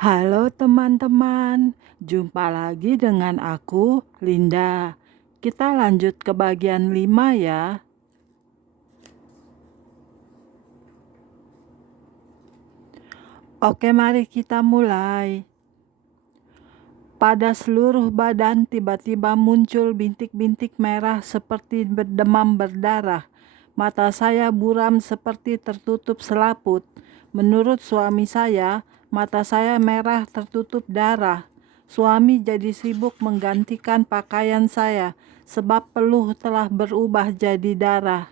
Halo teman-teman, jumpa lagi dengan aku, Linda. Kita lanjut ke bagian 5 ya. Oke, mari kita mulai. Pada seluruh badan tiba-tiba muncul bintik-bintik merah seperti demam berdarah. Mata saya buram seperti tertutup selaput. Menurut suami saya, mata saya merah tertutup darah. Suami jadi sibuk menggantikan pakaian saya sebab peluh telah berubah jadi darah.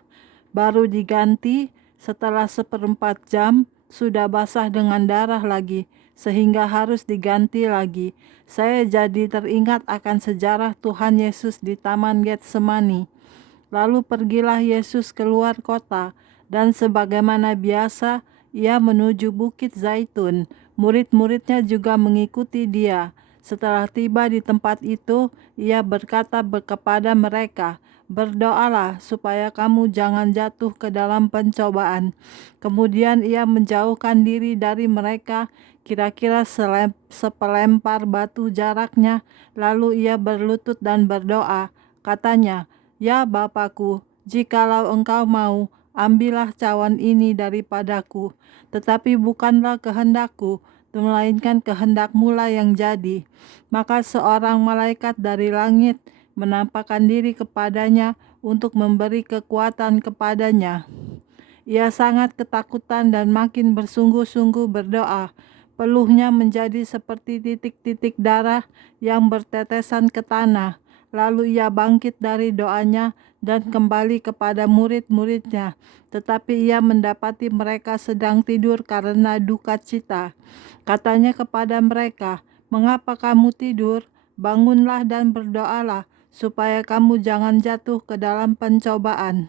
Baru diganti setelah 1/4 jam sudah basah dengan darah lagi sehingga harus diganti lagi. Saya jadi teringat akan sejarah Tuhan Yesus di Taman Getsemani. Lalu pergilah Yesus keluar kota, dan sebagaimana biasa, ia menuju Bukit Zaitun. Murid-muridnya juga mengikuti dia. Setelah tiba di tempat itu, ia berkata kepada mereka, "Berdoalah supaya kamu jangan jatuh ke dalam pencobaan." Kemudian ia menjauhkan diri dari mereka, kira-kira sepelempar batu jaraknya, lalu ia berlutut dan berdoa. Katanya, "Ya Bapakku, jikalau engkau mau, ambillah cawan ini daripadaku. Tetapi bukanlah kehendakku, melainkan kehendak-Mu yang jadi." Maka seorang malaikat dari langit menampakkan diri kepadanya untuk memberi kekuatan kepadanya. Ia sangat ketakutan dan makin bersungguh-sungguh berdoa. Peluhnya menjadi seperti titik-titik darah yang bertetesan ke tanah. Lalu ia bangkit dari doanya dan kembali kepada murid-muridnya. Tetapi ia mendapati mereka sedang tidur karena duka cita. Katanya kepada mereka, "Mengapa kamu tidur? Bangunlah dan berdoalah, supaya kamu jangan jatuh ke dalam pencobaan."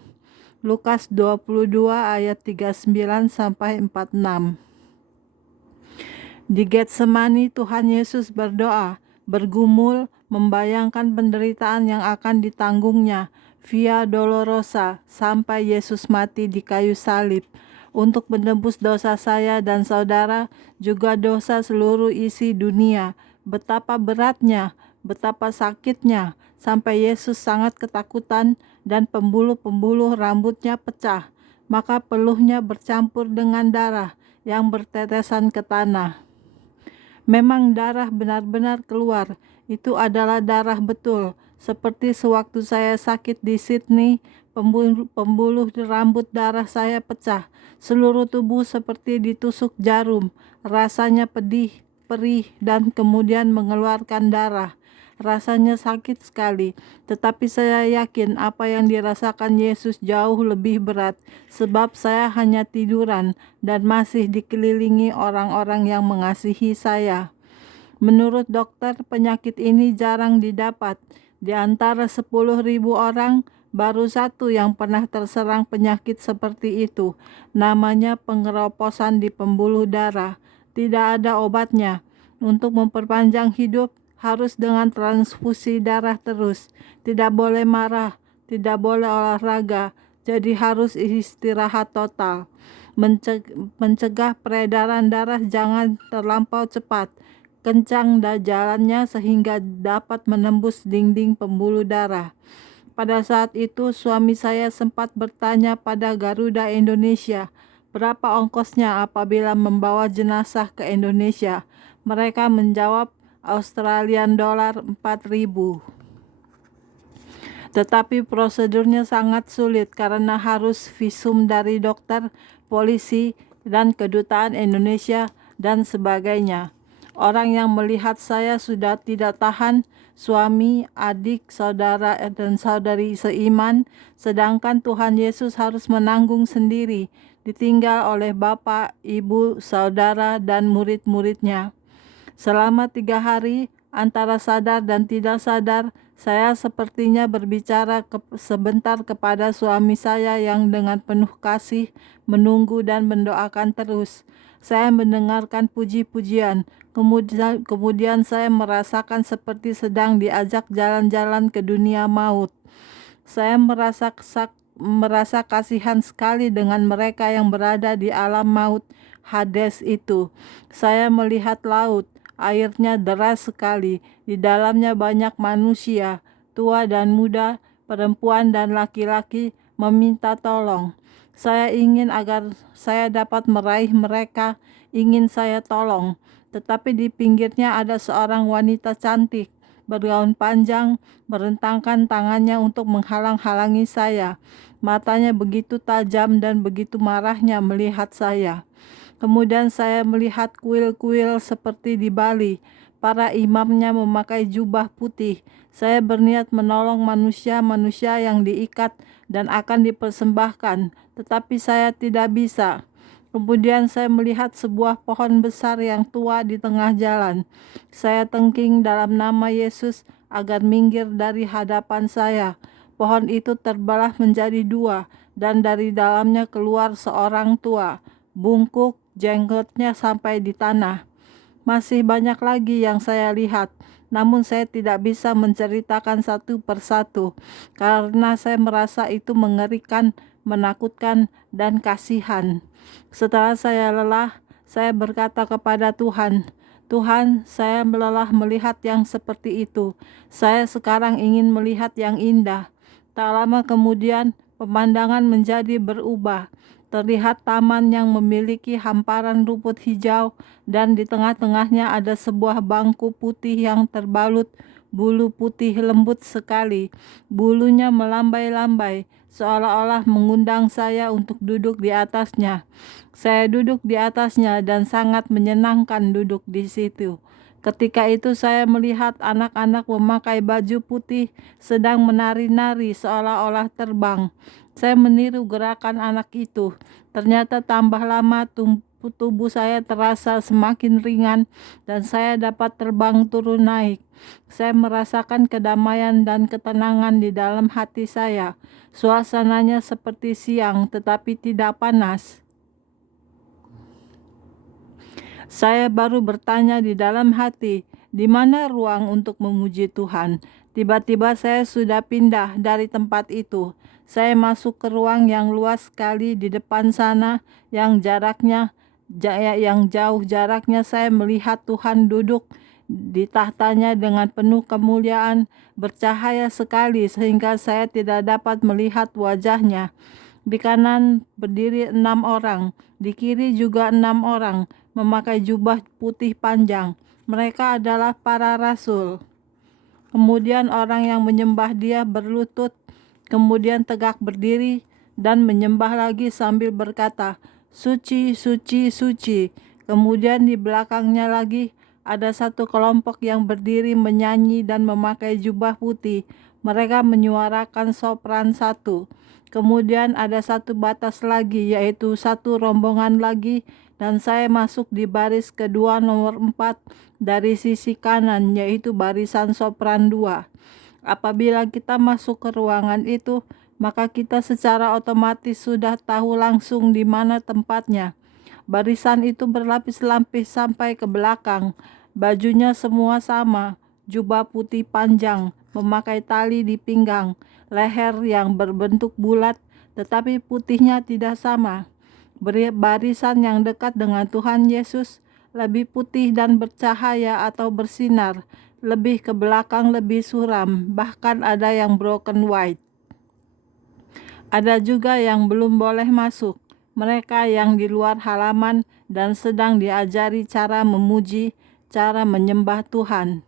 Lukas 22 ayat 39 sampai 46. Di Getsemani Tuhan Yesus berdoa, bergumul, membayangkan penderitaan yang akan ditanggungnya, Via Dolorosa, sampai Yesus mati di kayu salib, untuk menebus dosa saya dan saudara, juga dosa seluruh isi dunia. Betapa beratnya, betapa sakitnya, sampai Yesus sangat ketakutan dan pembuluh-pembuluh rambutnya pecah, maka peluhnya bercampur dengan darah yang bertetesan ke tanah. Memang darah benar-benar keluar, itu adalah darah betul. Seperti sewaktu saya sakit di Sydney, pembuluh rambut darah saya pecah. Seluruh tubuh seperti ditusuk jarum, rasanya pedih, perih, dan kemudian mengeluarkan darah. Rasanya sakit sekali, tetapi saya yakin apa yang dirasakan Yesus jauh lebih berat, sebab saya hanya tiduran dan masih dikelilingi orang-orang yang mengasihi saya. Menurut dokter, penyakit ini jarang didapat. Di antara 10.000 orang, baru satu yang pernah terserang penyakit seperti itu. Namanya pengeroposan di pembuluh darah. Tidak ada obatnya. Untuk memperpanjang hidup, harus dengan transfusi darah terus. Tidak boleh marah, tidak boleh olahraga, jadi harus istirahat total. Mencegah peredaran darah jangan terlampau cepat. Kencang jalannya sehingga dapat menembus dinding pembuluh darah. Pada saat itu suami saya sempat bertanya pada Garuda Indonesia, berapa ongkosnya apabila membawa jenazah ke Indonesia. Mereka menjawab Australian dollar 4.000. Tetapi prosedurnya sangat sulit karena harus visum dari dokter, polisi, dan kedutaan Indonesia, dan sebagainya. Orang yang melihat saya sudah tidak tahan, suami, adik, saudara, dan saudari seiman, sedangkan Tuhan Yesus harus menanggung sendiri, ditinggal oleh bapak, ibu, saudara, dan murid-muridnya. Selama 3 hari, antara sadar dan tidak sadar, saya sepertinya berbicara sebentar kepada suami saya yang dengan penuh kasih menunggu dan mendoakan terus. Saya mendengarkan puji-pujian, kemudian saya merasakan seperti sedang diajak jalan-jalan ke dunia maut. Saya merasa kasihan sekali dengan mereka yang berada di alam maut, Hades itu. Saya melihat laut, airnya deras sekali. Di dalamnya banyak manusia, tua dan muda, perempuan dan laki-laki meminta tolong. Saya ingin agar saya dapat meraih mereka, ingin saya tolong. Tetapi di pinggirnya ada seorang wanita cantik, bergaun panjang, merentangkan tangannya untuk menghalang-halangi saya. Matanya begitu tajam dan begitu marahnya melihat saya. Kemudian saya melihat kuil-kuil seperti di Bali. Para imamnya memakai jubah putih. Saya berniat menolong manusia-manusia yang diikat dan akan dipersembahkan, tetapi saya tidak bisa. Kemudian saya melihat sebuah pohon besar yang tua di tengah jalan. Saya tengking dalam nama Yesus agar minggir dari hadapan saya. Pohon itu terbelah menjadi dua, dan dari dalamnya keluar seorang tua, bungkuk, jenggotnya sampai di tanah. Masih banyak lagi yang saya lihat, namun saya tidak bisa menceritakan satu persatu, karena saya merasa itu mengerikan, menakutkan, dan kasihan. Setelah saya lelah, saya berkata kepada Tuhan, "Tuhan, saya lelah melihat yang seperti itu. Saya sekarang ingin melihat yang indah." Tak lama kemudian, pemandangan menjadi berubah. Terlihat taman yang memiliki hamparan rumput hijau, dan di tengah-tengahnya ada sebuah bangku putih yang terbalut bulu putih lembut sekali. Bulunya melambai-lambai, seolah-olah mengundang saya untuk duduk di atasnya. Saya duduk di atasnya dan sangat menyenangkan duduk di situ. Ketika itu saya melihat anak-anak memakai baju putih sedang menari-nari seolah-olah terbang. Saya meniru gerakan anak itu. Ternyata tambah lama tubuh saya terasa semakin ringan dan saya dapat terbang turun naik. Saya merasakan kedamaian dan ketenangan di dalam hati saya. Suasananya seperti siang tetapi tidak panas. Saya baru bertanya di dalam hati, di mana ruang untuk memuji Tuhan? Tiba-tiba saya sudah pindah dari tempat itu. Saya masuk ke ruang yang luas sekali di depan sana, yang jauh jaraknya saya melihat Tuhan duduk di tahtanya dengan penuh kemuliaan, bercahaya sekali sehingga saya tidak dapat melihat wajahnya. Di kanan berdiri 6 orang, di kiri juga 6 orang, memakai jubah putih panjang. Mereka adalah para rasul. Kemudian orang yang menyembah dia berlutut, kemudian tegak berdiri dan menyembah lagi sambil berkata, "Suci, suci, suci." Kemudian di belakangnya lagi ada satu kelompok yang berdiri menyanyi dan memakai jubah putih. Mereka menyuarakan sopran satu. Kemudian ada satu batas lagi, yaitu satu rombongan lagi, dan saya masuk di baris kedua nomor 4 dari sisi kanan, yaitu barisan sopran 2. Apabila kita masuk ke ruangan itu, maka kita secara otomatis sudah tahu langsung di mana tempatnya. Barisan itu berlapis-lapis sampai ke belakang. Bajunya semua sama, jubah putih panjang, memakai tali di pinggang, leher yang berbentuk bulat, tetapi putihnya tidak sama. Barisan yang dekat dengan Tuhan Yesus lebih putih dan bercahaya atau bersinar, lebih ke belakang lebih suram, bahkan ada yang broken white. Ada juga yang belum boleh masuk, mereka yang di luar halaman dan sedang diajari cara memuji, cara menyembah Tuhan.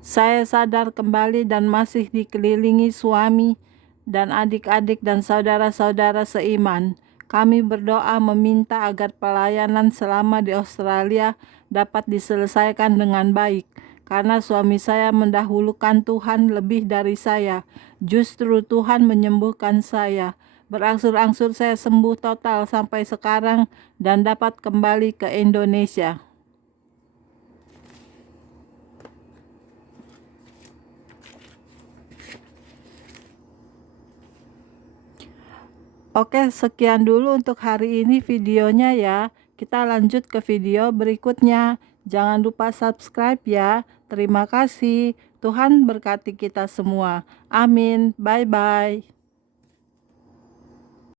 Saya sadar kembali dan masih dikelilingi suami dan adik-adik dan saudara-saudara seiman. Kami berdoa meminta agar pelayanan selama di Australia dapat diselesaikan dengan baik. Karena suami saya mendahulukan Tuhan lebih dari saya. Justru Tuhan menyembuhkan saya. Berangsur-angsur saya sembuh total sampai sekarang dan dapat kembali ke Indonesia. Oke, sekian dulu untuk hari ini videonya ya. Kita lanjut ke video berikutnya. Jangan lupa subscribe ya. Terima kasih. Tuhan berkati kita semua. Amin. Bye-bye.